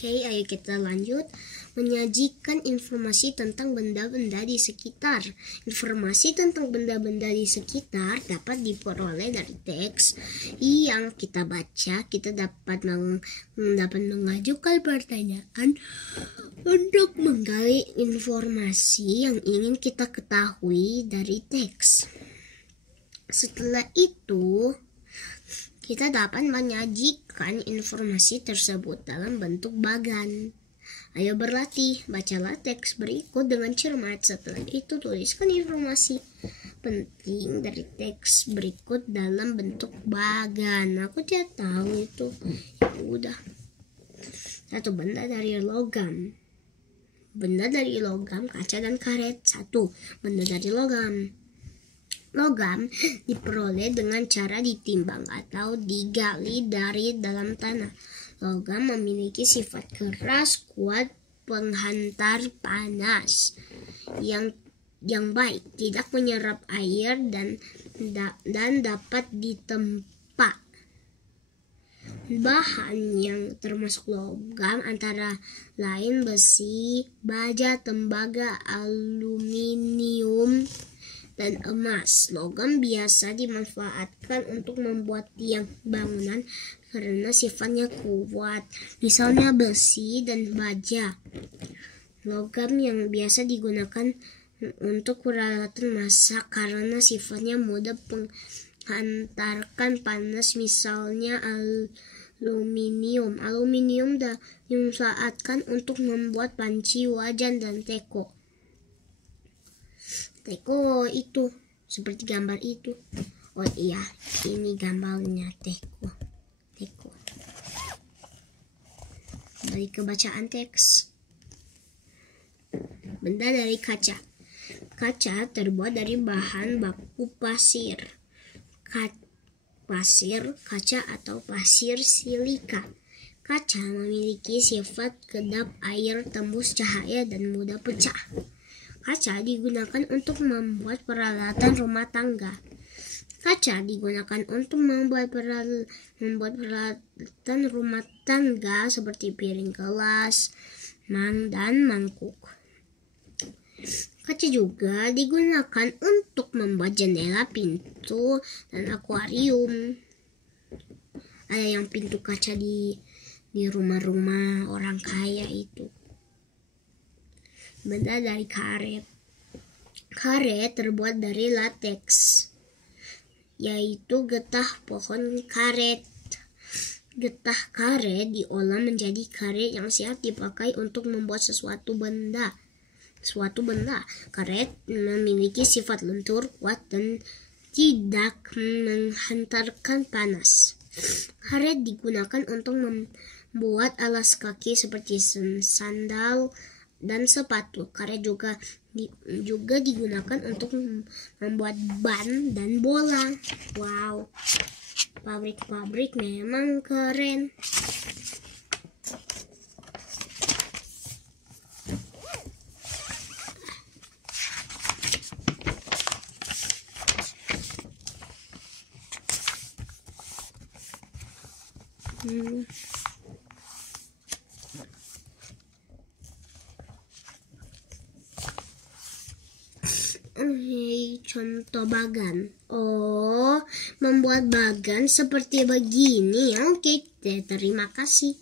Oke, ayo kita lanjut. Menyajikan informasi tentang benda-benda di sekitar. Informasi tentang benda-benda di sekitar dapat diperoleh dari teks yang kita baca. Kita dapat mengajukan pertanyaan untuk menggali informasi yang ingin kita ketahui dari teks. Setelah itu, kita dapat menyajikan informasi tersebut dalam bentuk bagan. Ayo berlatih, bacalah teks berikut dengan cermat. Setelah itu, tuliskan informasi penting dari teks berikut dalam bentuk bagan. Aku tidak tahu itu. Udah. Satu, benda dari logam. Benda dari logam, kaca dan karet. Satu, benda dari logam. Logam diperoleh dengan cara ditimbang atau digali dari dalam tanah. Logam memiliki sifat keras, kuat, penghantar panas yang baik, tidak menyerap air dan dapat ditempa. Bahan yang termasuk logam antara lain besi, baja, tembaga, aluminium, dan emas. Logam biasa dimanfaatkan untuk membuat tiang bangunan karena sifatnya kuat, misalnya besi dan baja. Logam yang biasa digunakan untuk peralatan masak karena sifatnya mudah menghantarkan panas, misalnya aluminium. Aluminium dimanfaatkan untuk membuat panci, wajan, dan teko. Teko itu seperti gambar itu. Oh iya, ini gambarnya teko. Kembali ke bacaan teks. Benda dari kaca. Kaca terbuat dari bahan baku pasir, kaca atau pasir silika. Kaca memiliki sifat kedap air, tembus cahaya, dan mudah pecah. Kaca digunakan untuk membuat peralatan rumah tangga. Kaca digunakan untuk membuat peralatan rumah tangga seperti piring, gelas, dan mangkuk. Kaca juga digunakan untuk membuat jendela, pintu, dan akuarium. Ada yang pintu kaca di rumah-rumah orang kaya itu. Benda dari karet. Karet terbuat dari lateks, yaitu getah pohon karet. Getah karet diolah menjadi karet yang siap dipakai untuk membuat suatu benda. Karet memiliki sifat lentur, kuat, dan tidak menghantarkan panas. Karet digunakan untuk membuat alas kaki seperti sandal dan sepatu. Karet juga digunakan untuk membuat ban dan bola. Wow, pabrik memang keren. Contoh bagan. Oh, membuat bagan seperti begini. Oke, terima kasih.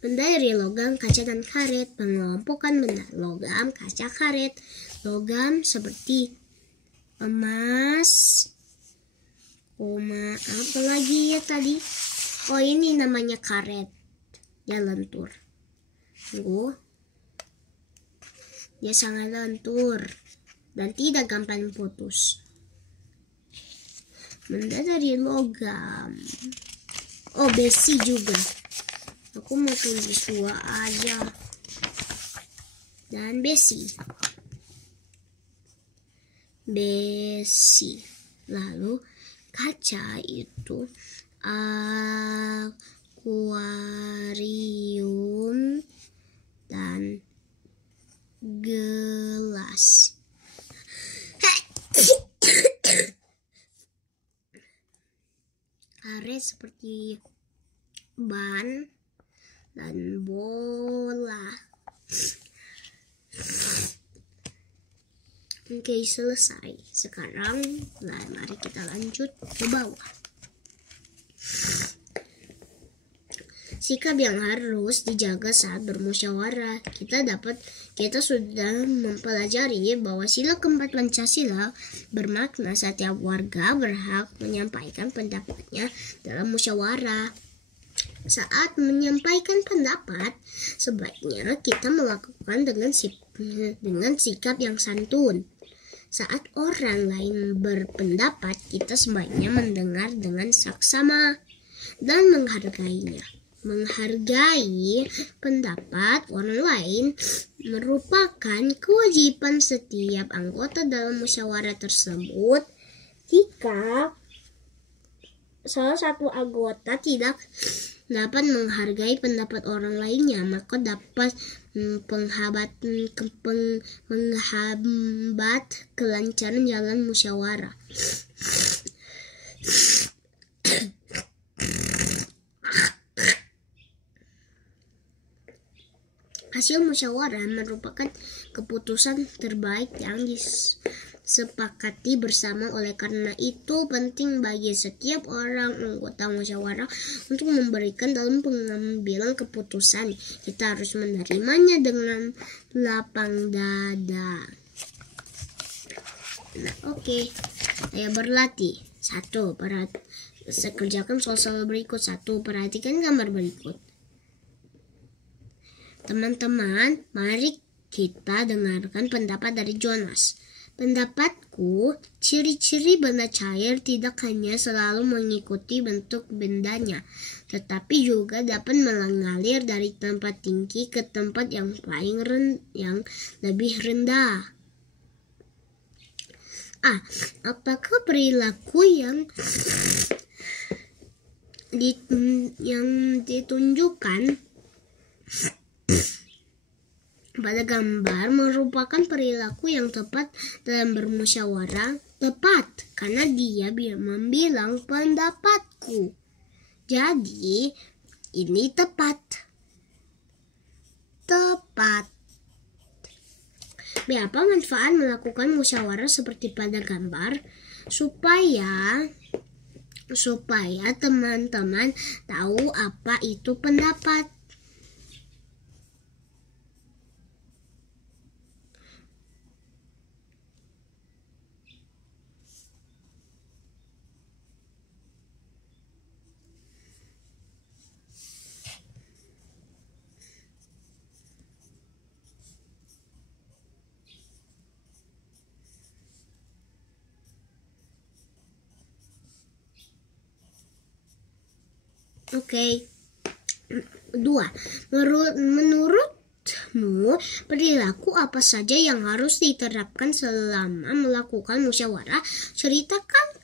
Benda dari logam, kaca, dan karet. Pengelompokan benda logam, kaca, karet. Logam seperti emas. Apa lagi ya tadi? Oh, ini namanya karet. Dia lentur. Tunggu. Dia sangat lentur dan tidak gampang putus. Benda dari logam. Oh, besi juga. Aku mau tulis dua aja. Dan besi. Lalu kaca itu akuarium dan gelas. Karet seperti ban dan bola. lelah. Oke, selesai. Sekarang mari kita lanjut ke bawah. Sikap yang harus dijaga saat bermusyawarah. Kita sudah mempelajari bahwa sila keempat Pancasila bermakna setiap warga berhak menyampaikan pendapatnya dalam musyawarah. Saat menyampaikan pendapat, sebaiknya kita melakukan dengan sikap yang santun. Saat orang lain berpendapat, kita sebaiknya mendengar dengan saksama dan menghargainya. Menghargai pendapat orang lain merupakan kewajiban setiap anggota dalam musyawarah tersebut. Jika salah satu anggota tidak dapat menghargai pendapat orang lainnya, maka dapat menghambat kelancaran jalan musyawarah. Hasil musyawarah merupakan keputusan terbaik yang disepakati bersama. Oleh karena itu, penting bagi setiap orang anggota musyawarah untuk memberikan dalam pengambilan keputusan. Kita harus menerimanya dengan lapang dada. Nah, oke. Ayo berlatih. 1. Kerjakan soal berikut. 1. Perhatikan gambar berikut. Teman-teman, mari kita dengarkan pendapat dari Jonas. Pendapatku, ciri-ciri benda cair tidak hanya selalu mengikuti bentuk bendanya, tetapi juga dapat mengalir dari tempat tinggi ke tempat yang lebih rendah. Apakah perilaku yang ditunjukkan pada gambar merupakan perilaku yang tepat dalam bermusyawarah? Tepat, karena dia membilang pendapatku. Jadi, ini tepat. Apa manfaat melakukan musyawarah seperti pada gambar? Supaya teman-teman tahu apa itu pendapat. Oke. 2. Menurutmu, perilaku apa saja yang harus diterapkan selama melakukan musyawarah? Ceritakan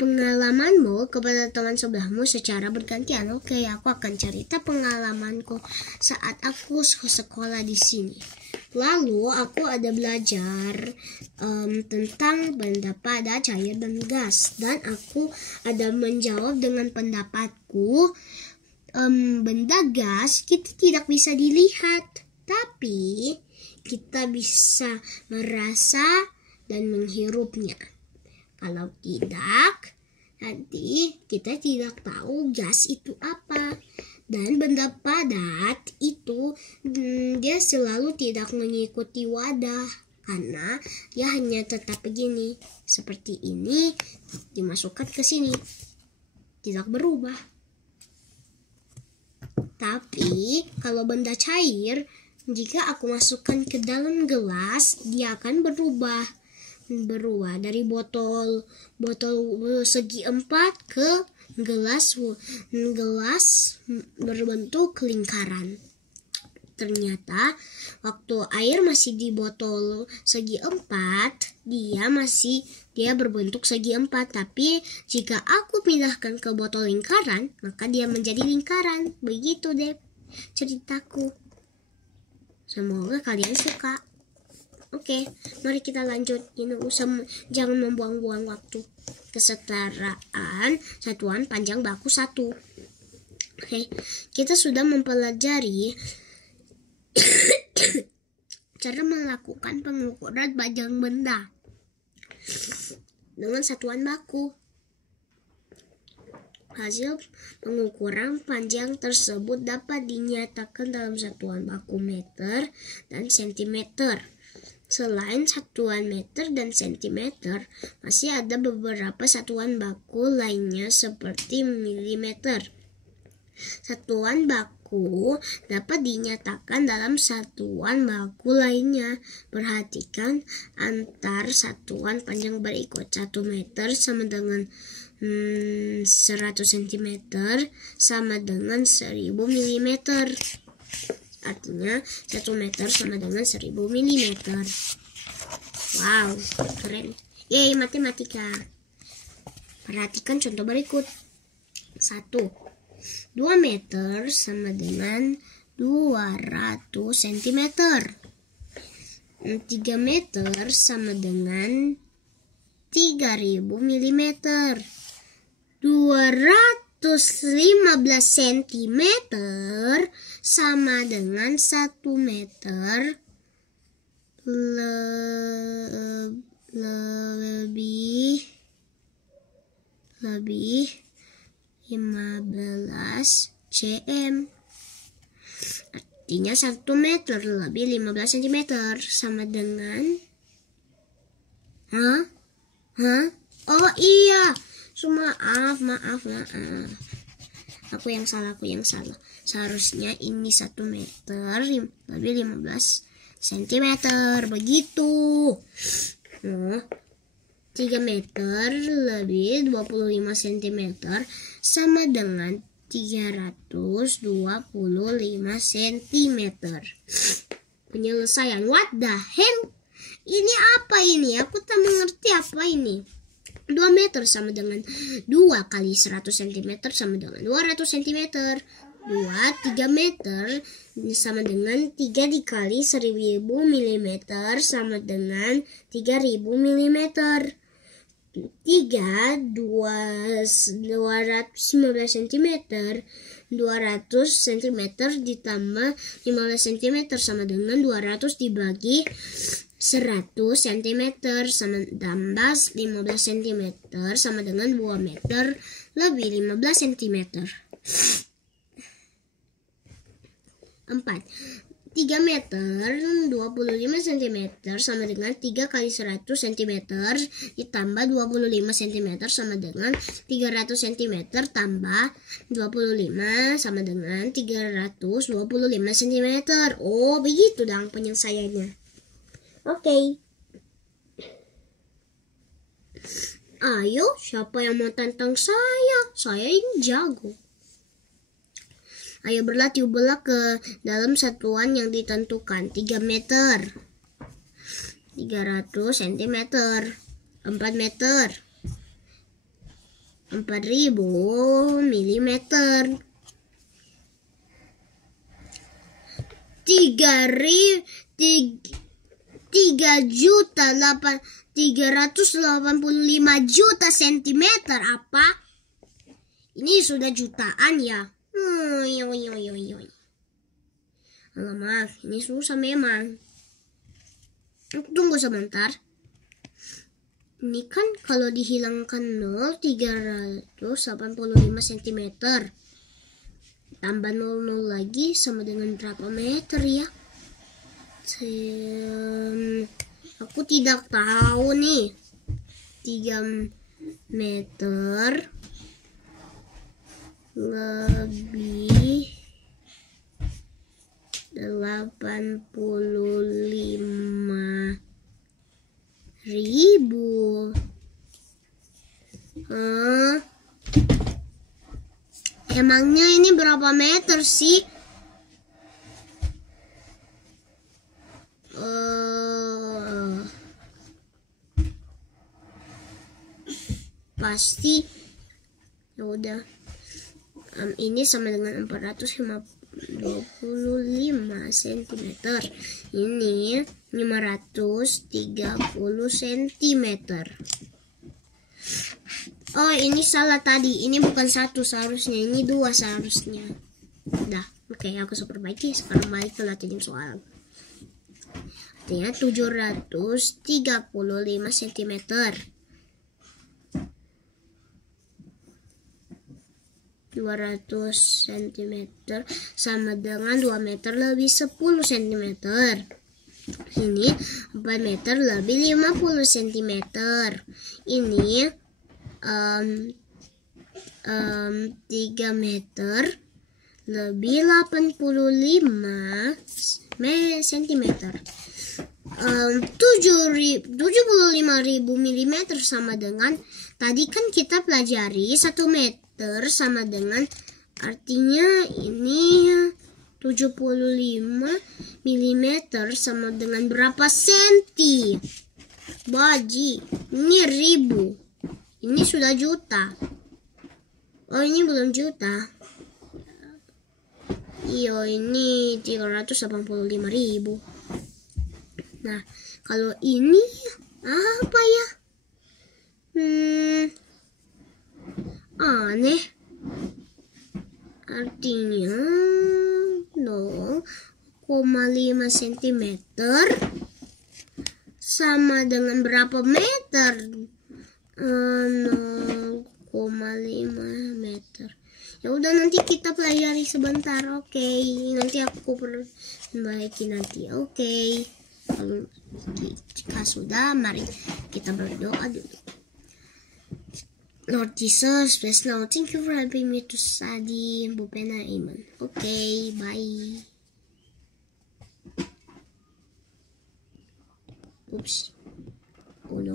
pengalamanmu kepada teman sebelahmu secara bergantian. Oke, aku akan cerita pengalamanku saat aku sekolah di sini. Lalu aku ada belajar tentang benda padat, cair, dan gas. Dan aku ada menjawab dengan pendapatku. Benda gas kita tidak bisa dilihat, tapi kita bisa merasa dan menghirupnya. Kalau tidak, nanti kita tidak tahu gas itu apa. Dan benda padat itu dia selalu tidak mengikuti wadah, karena dia hanya tetap begini. Seperti ini, dimasukkan ke sini. Tidak berubah. Tapi kalau benda cair, jika aku masukkan ke dalam gelas, dia akan berubah dari botol segi 4 ke gelas berbentuk lingkaran. Ternyata waktu air masih di botol segi 4, dia berbentuk segi 4, tapi jika aku pindahkan ke botol lingkaran, maka dia menjadi lingkaran. Begitu deh ceritaku. Semoga kalian suka. Oke, mari kita lanjut. Jangan membuang-buang waktu. Kesetaraan satuan panjang baku 1. Oke, kita sudah mempelajari Cara melakukan pengukuran panjang benda dengan satuan baku. Hasil pengukuran panjang tersebut dapat dinyatakan dalam satuan baku meter dan sentimeter. Selain satuan meter dan sentimeter, masih ada beberapa satuan baku lainnya seperti milimeter. Satuan baku dapat dinyatakan dalam satuan baku lainnya. Perhatikan antar satuan panjang berikut. 1 meter sama dengan 100 cm sama dengan 1000 mm. Artinya 1 meter sama dengan 1000 mm. Wow, keren. Yeay, matematika. Perhatikan contoh berikut. 1. 2 meter sama dengan 200 cm. 3 meter sama dengan 3000 mm. 215 cm sama dengan 1 meter lebih 15 cm. Artinya 1 meter lebih 15 cm sama dengan Oh iya, maaf. Aku yang salah. Seharusnya ini 1 meter lebih 15 cm. Begitu. 3 meter lebih 25 cm sama dengan 325 cm. Penyelesaian. What the hell? Ini apa ini? Aku tak mengerti apa ini. 2 meter sama dengan 2 kali 100 cm sama dengan 200 cm. 3 meter sama dengan 3 dikali 1000 mm sama dengan 3000 mm. 215 cm 200 cm ditambah 15 cm sama dengan 200 dibagi 100 cm sama tambah 15 cm sama dengan 2 meter lebih 15 cm. 4. 3 meter 25 cm sama dengan 3 kali 100 cm ditambah 25 cm sama dengan 300 cm tambah 25 sama dengan 325 cm. Oh, begitu dong penyelesaiannya. Oke. Ayo, siapa yang mau tantang saya? Saya ini jago. Ayo berlatih bola ke dalam satuan yang ditentukan. 3 meter 300 cm 4 meter 4000 mm 385 juta sentimeter. Apa? Ini sudah jutaan ya. Alamak, ini susah memang. Tunggu sebentar. Ini kan kalau dihilangkan 0, 385 cm. Tambah 00 lagi sama dengan berapa meter ya? Aku tidak tahu nih. 3 meter lebih 85.000. Emangnya ini berapa meter sih? Pasti ya udah. Ini sama dengan 425 cm. Ini 530 cm. Oh, ini salah tadi. Ini bukan 1 seharusnya, ini 2 seharusnya. Dah, oke, aku perbaiki. Sekarang balik ke latihan soal. Artinya 735 cm. 200 cm sama dengan 2 meter lebih 10 cm. Ini 4 meter lebih 50 cm. Ini 3 meter lebih 85 cm. 75.000 mm sama dengan, tadi kan kita pelajari 1 meter sama dengan, artinya ini 75 mm sama dengan berapa senti? Baji, ini ribu. Ini sudah juta. Oh, ini belum juta. Iyo, ini 385.000. Nah, kalau ini apa ya? Aneh. Artinya 0,5 cm sama dengan berapa meter? 0,5 meter. Ya udah, nanti kita pelajari sebentar. Oke. Nanti aku perbaiki nanti. Oke. Jika sudah, mari kita berdoa dulu. Lord Jesus, bless now. Thank you for helping me to study Bupena Iman. Okay, bye. Oops. Oh no.